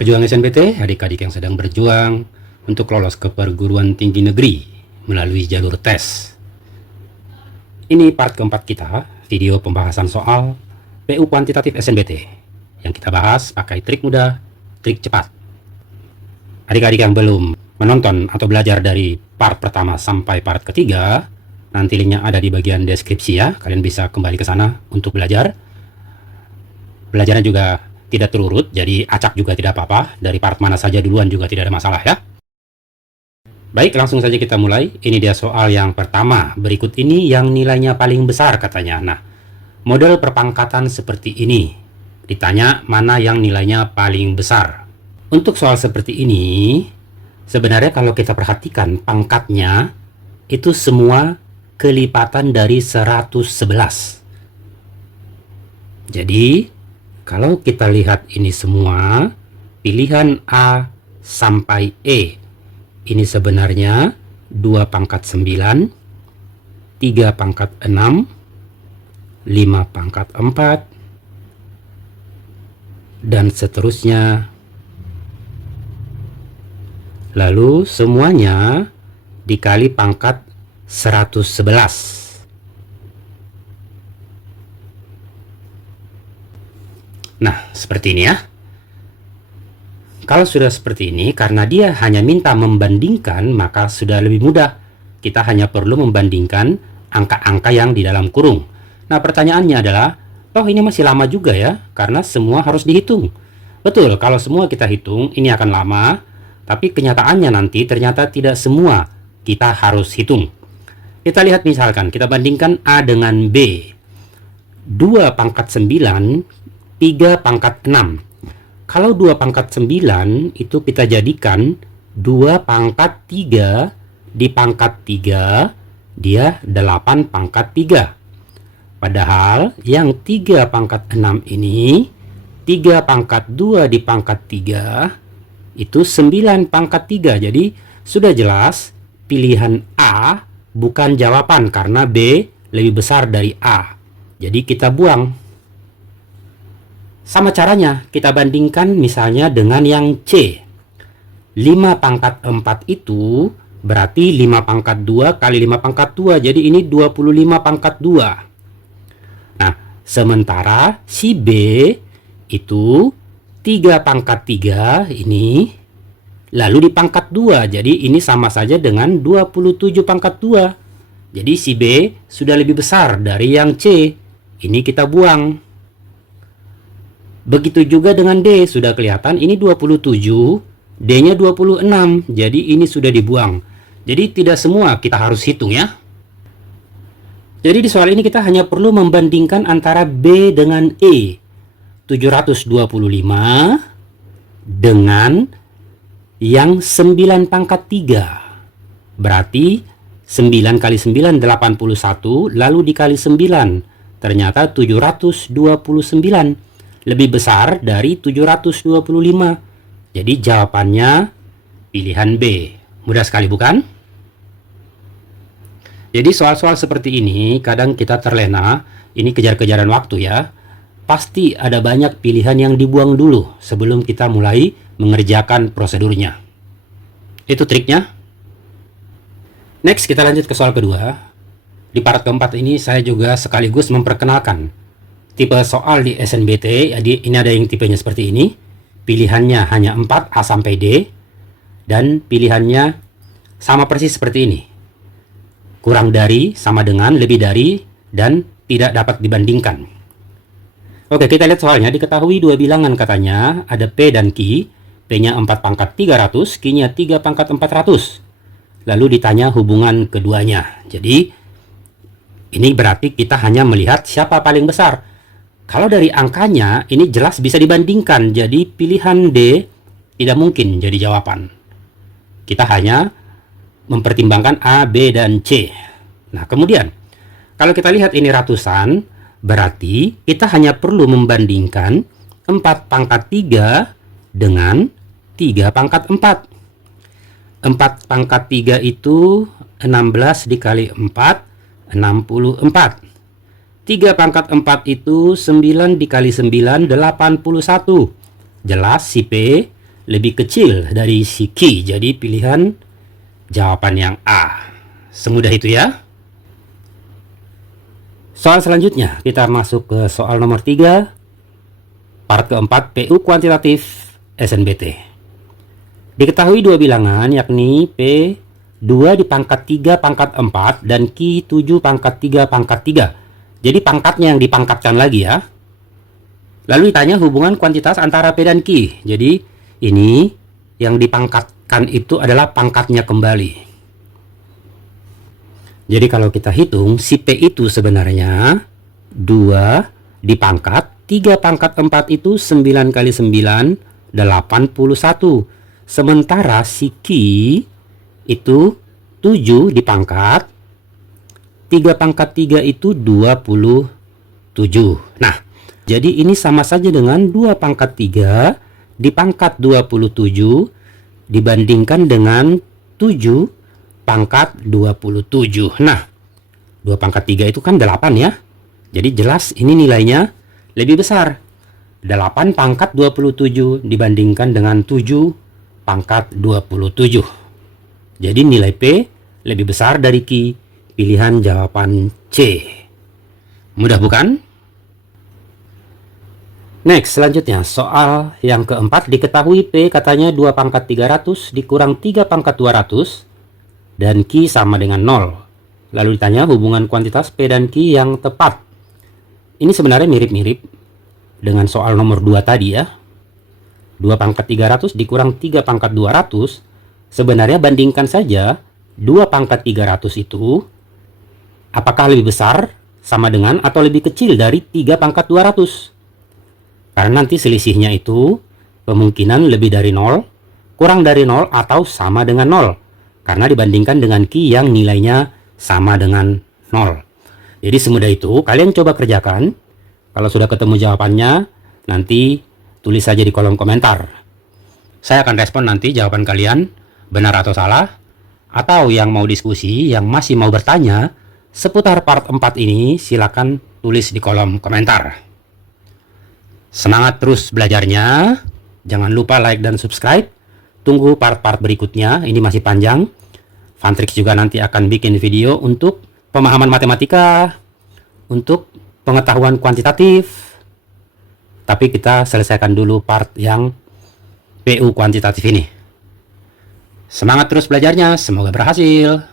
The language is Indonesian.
Pejuang SNBT, adik-adik yang sedang berjuang untuk lolos ke perguruan tinggi negeri melalui jalur tes. Ini part keempat kita, video pembahasan soal PU kuantitatif SNBT, yang kita bahas pakai trik mudah, trik cepat. Adik-adik yang belum menonton atau belajar dari part pertama sampai part ketiga, nanti linknya ada di bagian deskripsi ya, kalian bisa kembali ke sana untuk belajar. Belajarnya juga tidak terurut, jadi acak juga tidak apa-apa, dari part mana saja duluan juga tidak ada masalah ya. Baik, langsung saja kita mulai. Ini dia soal yang pertama. Berikut ini yang nilainya paling besar katanya. Nah, model perpangkatan seperti ini. Ditanya mana yang nilainya paling besar. Untuk soal seperti ini, sebenarnya kalau kita perhatikan pangkatnya, itu semua kelipatan dari 111. Jadi, kalau kita lihat ini semua, pilihan A sampai E, ini sebenarnya 2 pangkat 9, 3 pangkat 6, 5 pangkat 4, dan seterusnya. Lalu semuanya dikali pangkat 111. Nah, seperti ini ya. Kalau sudah seperti ini, karena dia hanya minta membandingkan, maka sudah lebih mudah. Kita hanya perlu membandingkan angka-angka yang di dalam kurung. Nah, pertanyaannya adalah, toh ini masih lama juga ya, karena semua harus dihitung. Betul, kalau semua kita hitung, ini akan lama, tapi kenyataannya nanti ternyata tidak semua kita harus hitung. Kita lihat misalkan, kita bandingkan A dengan B. 2 pangkat 9, 3 pangkat 6. Kalau 2 pangkat 9 itu kita jadikan 2 pangkat 3 di pangkat 3, dia 8 pangkat 3. Padahal yang 3 pangkat 6 ini, 3 pangkat 2 di pangkat 3, itu 9 pangkat 3. Jadi sudah jelas pilihan A bukan jawaban karena B lebih besar dari A. Jadi kita buang. Sama caranya, kita bandingkan misalnya dengan yang C. 5 pangkat 4 itu berarti 5 pangkat 2 kali 5 pangkat 2. Jadi ini 25 pangkat 2. Nah, sementara si B itu 3 pangkat 3 ini, lalu di pangkat 2. Jadi ini sama saja dengan 27 pangkat 2. Jadi si B sudah lebih besar dari yang C. Ini kita buang. Begitu juga dengan D, sudah kelihatan ini 27, D-nya 26, jadi ini sudah dibuang. Jadi tidak semua kita harus hitung ya. Jadi di soal ini kita hanya perlu membandingkan antara B dengan E. 725 dengan yang 9 pangkat 3. Berarti 9 kali 9, 81, lalu dikali 9. Ternyata 729. Lebih besar dari 725. Jadi jawabannya pilihan B. Mudah sekali bukan? Jadi soal-soal seperti ini kadang kita terlena, ini kejar-kejaran waktu ya. Pasti ada banyak pilihan yang dibuang dulu sebelum kita mulai mengerjakan prosedurnya. Itu triknya. Next kita lanjut ke soal kedua. Di part keempat ini saya juga sekaligus memperkenalkan tipe soal di SNBT. Jadi ini ada yang tipenya seperti ini. Pilihannya hanya 4 A sampai D. Dan pilihannya sama persis seperti ini. Kurang dari, sama dengan, lebih dari, dan tidak dapat dibandingkan. Oke, kita lihat soalnya. Diketahui dua bilangan katanya. Ada P dan Q. P-nya 4 pangkat 300, Q-nya 3 pangkat 400. Lalu ditanya hubungan keduanya. Jadi ini berarti kita hanya melihat siapa paling besar. Kalau dari angkanya, ini jelas bisa dibandingkan. Jadi pilihan D tidak mungkin jadi jawaban. Kita hanya mempertimbangkan A, B, dan C. Nah, kemudian, kalau kita lihat ini ratusan, berarti kita hanya perlu membandingkan 4 pangkat 3 dengan 3 pangkat 4. 4 pangkat 3 itu 16 dikali 4, 64. 3 pangkat 4 itu 9 dikali 9, 81. Jelas si P lebih kecil dari si Q. Jadi pilihan jawaban yang A. Semudah itu ya. Soal selanjutnya, kita masuk ke soal nomor 3, part keempat, PU kuantitatif SNBT. Diketahui dua bilangan, yakni P 2 di pangkat 3 pangkat 4 dan Q 7 pangkat 3 pangkat 3. Jadi pangkatnya yang dipangkatkan lagi ya. Lalu ditanya hubungan kuantitas antara P dan Q. Jadi ini yang dipangkatkan itu adalah pangkatnya kembali. Jadi kalau kita hitung, si P itu sebenarnya 2 dipangkat 3 pangkat 4 itu 9 kali 9, 81. Sementara si Q itu 7 dipangkat 3 pangkat 3 itu 27. Nah, jadi ini sama saja dengan 2 pangkat 3 dipangkat 27 dibandingkan dengan 7 pangkat 27. Nah, 2 pangkat 3 itu kan 8 ya. Jadi jelas ini nilainya lebih besar. 8 pangkat 27 dibandingkan dengan 7 pangkat 27. Jadi nilai P lebih besar dari Q. Pilihan jawaban C. Mudah bukan? Next, selanjutnya soal yang keempat. Diketahui P katanya 2 pangkat 300 dikurang 3 pangkat 200 dan Q sama dengan 0. Lalu ditanya hubungan kuantitas P dan Q yang tepat. Ini sebenarnya mirip-mirip dengan soal nomor 2 tadi ya. 2 pangkat 300 dikurang 3 pangkat 200. Sebenarnya bandingkan saja 2 pangkat 300 itu apakah lebih besar sama dengan atau lebih kecil dari 3 pangkat 200. Karena nanti selisihnya itu kemungkinan lebih dari 0, kurang dari 0, atau sama dengan 0. Karena dibandingkan dengan Q yang nilainya sama dengan 0. Jadi semudah itu, kalian coba kerjakan. Kalau sudah ketemu jawabannya, nanti tulis saja di kolom komentar. Saya akan respon nanti jawaban kalian, benar atau salah. Atau yang mau diskusi, yang masih mau bertanya seputar part 4 ini, silakan tulis di kolom komentar. Semangat terus belajarnya. Jangan lupa like dan subscribe. Tunggu part-part berikutnya, ini masih panjang. Fantrix juga nanti akan bikin video untuk pemahaman matematika, untuk pengetahuan kuantitatif. Tapi kita selesaikan dulu part yang PU kuantitatif ini. Semangat terus belajarnya, semoga berhasil.